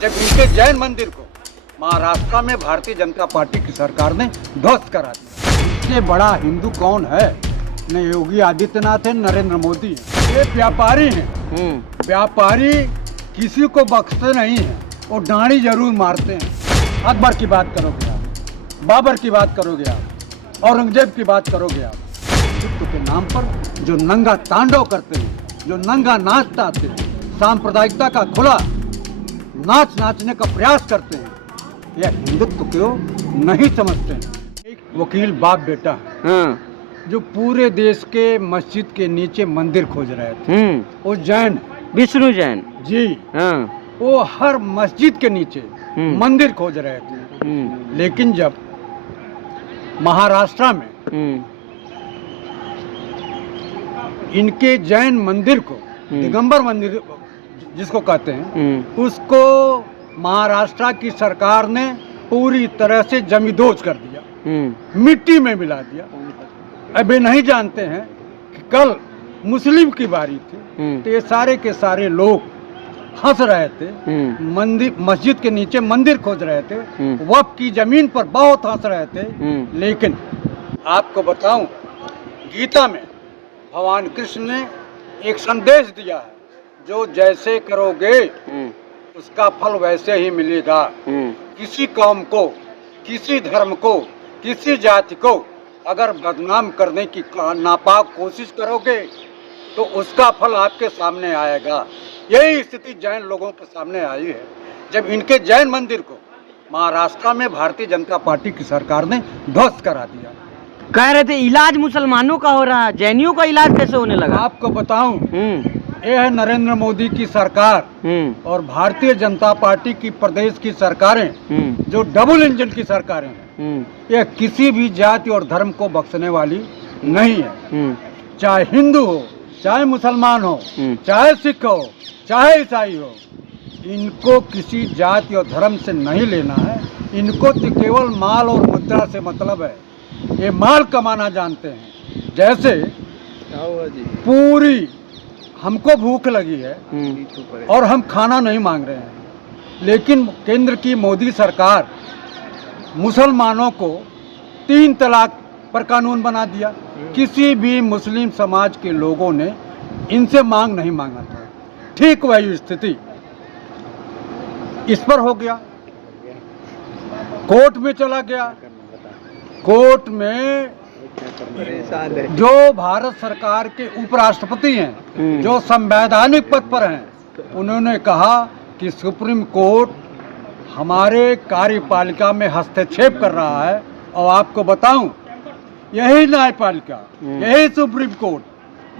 जब इनके जैन मंदिर को महाराष्ट्र में भारतीय जनता पार्टी की सरकार ने ध्वस्त करा दिया। इससे बड़ा हिंदू कौन है? न योगी आदित्यनाथ है, नरेंद्र मोदी है। ये व्यापारी हैं। व्यापारी किसी को बख्शते नहीं है, वो डांडी जरूर मारते हैं। अकबर की बात करोगे आप, बाबर की बात करोगे आप, औरंगजेब की बात करोगे आप, हिंदुत्व के नाम पर जो नंगा तांडव करते हैं, जो नंगा नाच गाते हैं, सांप्रदायिकता का खुला नाच नाचने का प्रयास करते हैं, यह हिंदुत्व को नहीं समझते हैं। एक वकील बाप बेटा है जो पूरे देश के मस्जिद के नीचे मंदिर खोज रहे थे। वो जैन, विष्णु जैन जी, वो हर मस्जिद के नीचे मंदिर खोज रहे थे। लेकिन जब महाराष्ट्र में इनके जैन मंदिर को, दिगंबर मंदिर जिसको कहते हैं, उसको महाराष्ट्र की सरकार ने पूरी तरह से जमींदोज कर दिया, मिट्टी में मिला दिया। अभी नहीं जानते हैं कि कल मुस्लिम की बारी थी तो ये सारे के सारे लोग हंस रहे थे, मंदिर मस्जिद के नीचे मंदिर खोज रहे थे, वक्फ की जमीन पर बहुत हंस रहे थे। लेकिन आपको बताऊं, गीता में भगवान कृष्ण ने एक संदेश दिया है, जो जैसे करोगे उसका फल वैसे ही मिलेगा। किसी कौम को, किसी धर्म को, किसी जाति को अगर बदनाम करने की नापाक कोशिश करोगे तो उसका फल आपके सामने आएगा। यही स्थिति जैन लोगों के सामने आई है जब इनके जैन मंदिर को महाराष्ट्र में भारतीय जनता पार्टी की सरकार ने ध्वस्त करा दिया। कह रहे थे इलाज मुसलमानों का हो रहा है, जैनियों का इलाज कैसे होने लगा? आपको बताऊं, ये है नरेंद्र मोदी की सरकार और भारतीय जनता पार्टी की प्रदेश की सरकारें, जो डबल इंजन की सरकारें हैं। ये किसी भी जाति और धर्म को बख्शने वाली नहीं है। चाहे हिंदू हो, चाहे मुसलमान हो, चाहे सिख हो, चाहे ईसाई हो, इनको किसी जाति और धर्म से नहीं लेना है। इनको तो केवल माल और मुद्रा से मतलब है। ये माल कमाना जानते हैं। जैसे पूरी हमको भूख लगी है और हम खाना नहीं मांग रहे हैं, लेकिन केंद्र की मोदी सरकार मुसलमानों को 3 तलाक पर कानून बना दिया। किसी भी मुस्लिम समाज के लोगों ने इनसे मांग नहीं मांगा था। ठीक वही स्थिति इस पर हो गया। कोर्ट में चला गया। कोर्ट में जो भारत सरकार के उपराष्ट्रपति हैं, जो संवैधानिक पद पर हैं, उन्होंने कहा कि सुप्रीम कोर्ट हमारे कार्यपालिका में हस्तक्षेप कर रहा है। और आपको बताऊं, यही न्यायपालिका, यही सुप्रीम कोर्ट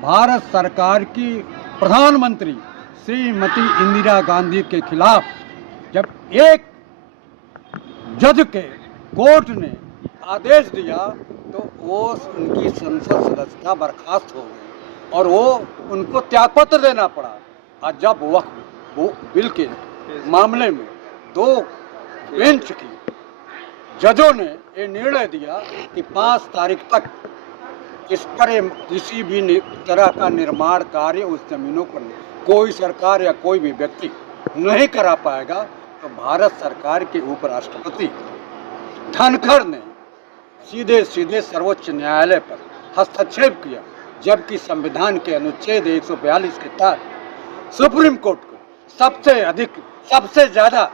भारत सरकार की प्रधानमंत्री श्रीमती इंदिरा गांधी के खिलाफ जब एक जज के कोर्ट ने आदेश दिया तो वो उनकी संसद सदस्यता बर्खास्त हो गई और वो उनको त्यागपत्र देना पड़ा। और जब वक्फ बिल के मामले में 2 बेंच की जजों ने ये निर्णय दिया कि 5 तारीख तक इस पर किसी भी तरह का निर्माण कार्य उस जमीनों पर कोई सरकार या कोई भी व्यक्ति नहीं करा पाएगा, तो भारत सरकार के उपराष्ट्रपति धनखड़ ने सीधे सीधे सर्वोच्च न्यायालय पर हस्तक्षेप किया, जबकि संविधान के अनुच्छेद 142 के तहत सुप्रीम कोर्ट को सबसे ज्यादा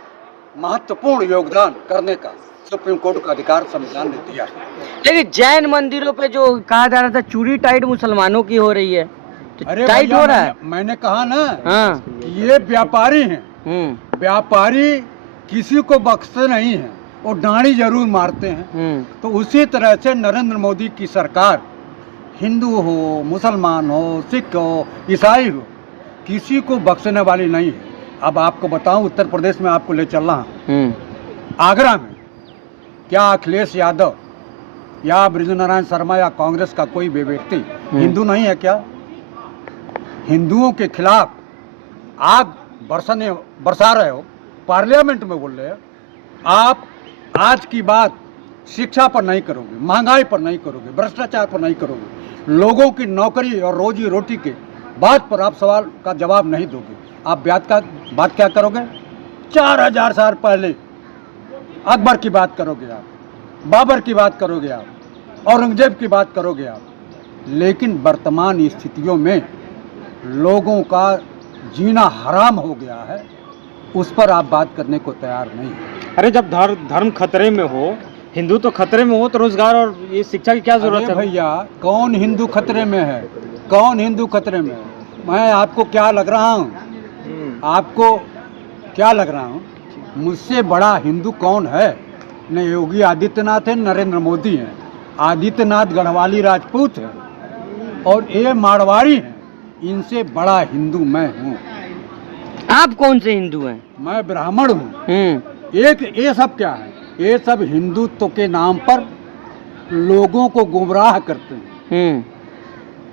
महत्वपूर्ण योगदान करने का सुप्रीम कोर्ट का अधिकार संविधान ने दिया। लेकिन जैन मंदिरों पे जो कहा जा रहा था चूड़ी टाइट मुसलमानों की हो रही है, तो अरे टाइट हो रहा है। मैंने कहा ना कि ये व्यापारी हैं। व्यापारी किसी को बख्शते नहीं है, वो डांडी जरूर मारते हैं। तो उसी तरह से नरेंद्र मोदी की सरकार हिंदू हो, मुसलमान हो, सिख हो, ईसाई हो, किसी को बख्शने वाली नहीं है। अब आपको बताऊं, उत्तर प्रदेश में आपको ले चल रहा हूं, आगरा में क्या अखिलेश यादव या बृजनारायण शर्मा या कांग्रेस का कोई भी व्यक्ति हिंदू नहीं है क्या? हिंदुओं के खिलाफ आग बरसा रहे हो, पार्लियामेंट में बोल रहे हो। आप आज की बात शिक्षा पर नहीं करोगे, महंगाई पर नहीं करोगे, भ्रष्टाचार पर नहीं करोगे, लोगों की नौकरी और रोजी रोटी के बात पर आप सवाल का जवाब नहीं दोगे। आप बात क्या करोगे? 4000 साल पहले अकबर की बात करोगे आप, बाबर की बात करोगे आप, औरंगजेब की बात करोगे आप, लेकिन वर्तमान स्थितियों में लोगों का जीना हराम हो गया है, उस पर आप बात करने को तैयार नहीं है। अरे जब धर्म खतरे में हो, हिंदू तो खतरे में हो, तो रोजगार और ये शिक्षा की क्या जरूरत अरे है? भैया, कौन हिंदू खतरे में है? कौन हिंदू खतरे में है? मैं आपको क्या लग रहा हूँ? आपको क्या लग रहा हूँ? मुझसे बड़ा हिंदू कौन है? न योगी आदित्यनाथ है, नरेंद्र मोदी हैं। आदित्यनाथ गढ़वाली राजपूत है और ये मारवाड़ी हैं। इनसे बड़ा हिंदू मैं हूँ। आप कौन से हिंदू हैं? मैं ब्राह्मण हूँ। ये सब क्या है? ये सब हिंदुत्व के नाम पर लोगों को गुमराह करते हैं।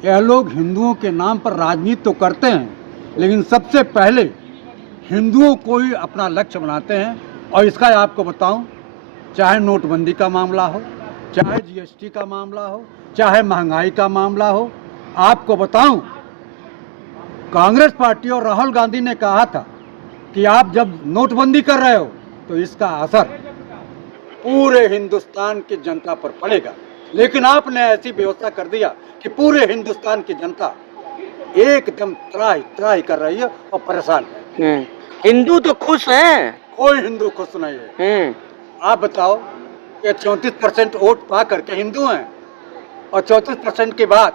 यह लोग हिंदुओं के नाम पर राजनीति तो करते हैं, लेकिन सबसे पहले हिंदुओं को ही अपना लक्ष्य बनाते हैं। और इसका आपको बताऊं, चाहे नोटबंदी का मामला हो, चाहे जीएसटी का मामला हो, चाहे महंगाई का मामला हो, आपको बताऊं, कांग्रेस पार्टी और राहुल गांधी ने कहा था कि आप जब नोटबंदी कर रहे हो तो इसका असर पूरे हिंदुस्तान की जनता पर पड़ेगा, लेकिन आपने ऐसी व्यवस्था कर दिया कि पूरे हिंदुस्तान की जनता एकदम त्राही त्राही कर रही है और परेशान है। हिंदू तो खुश हैं। कोई हिंदू खुश नहीं है। आप बताओ, ये 34% वोट पा करके हिंदू हैं और 34% के बाद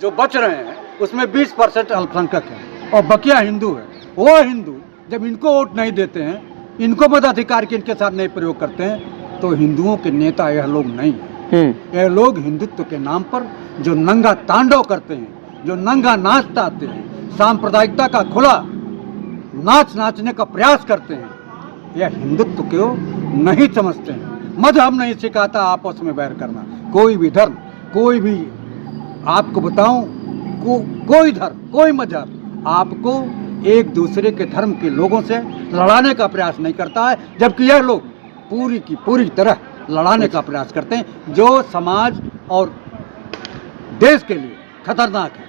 जो बच रहे हैं उसमें 20% अल्पसंख्यक हैं और बकिया हिंदू है। वो हिंदू जब इनको वोट नहीं देते हैं, इनको मताधिकार के इनके साथ नहीं प्रयोग करते हैं, तो हिंदुओं के नेता यह लोग नहीं हैं। यह लोग हिंदुत्व के नाम पर जो नंगा तांडव करते हैं, जो नंगा नाच गाते हैं, सांप्रदायिकता का खुला नाच नाचने का प्रयास करते हैं, यह हिंदुत्व को नहीं समझते हैं। मजहब नहीं सिखाता आपस में बैर करना। कोई भी धर्म, कोई भी, आपको बताऊं, कोई धर्म, कोई मजहब आपको एक दूसरे के धर्म के लोगों से लड़ाने का प्रयास नहीं करता है, जबकि यह लोग पूरी की पूरी तरह लड़ाने का प्रयास करते हैं, जो समाज और देश के लिए खतरनाक है।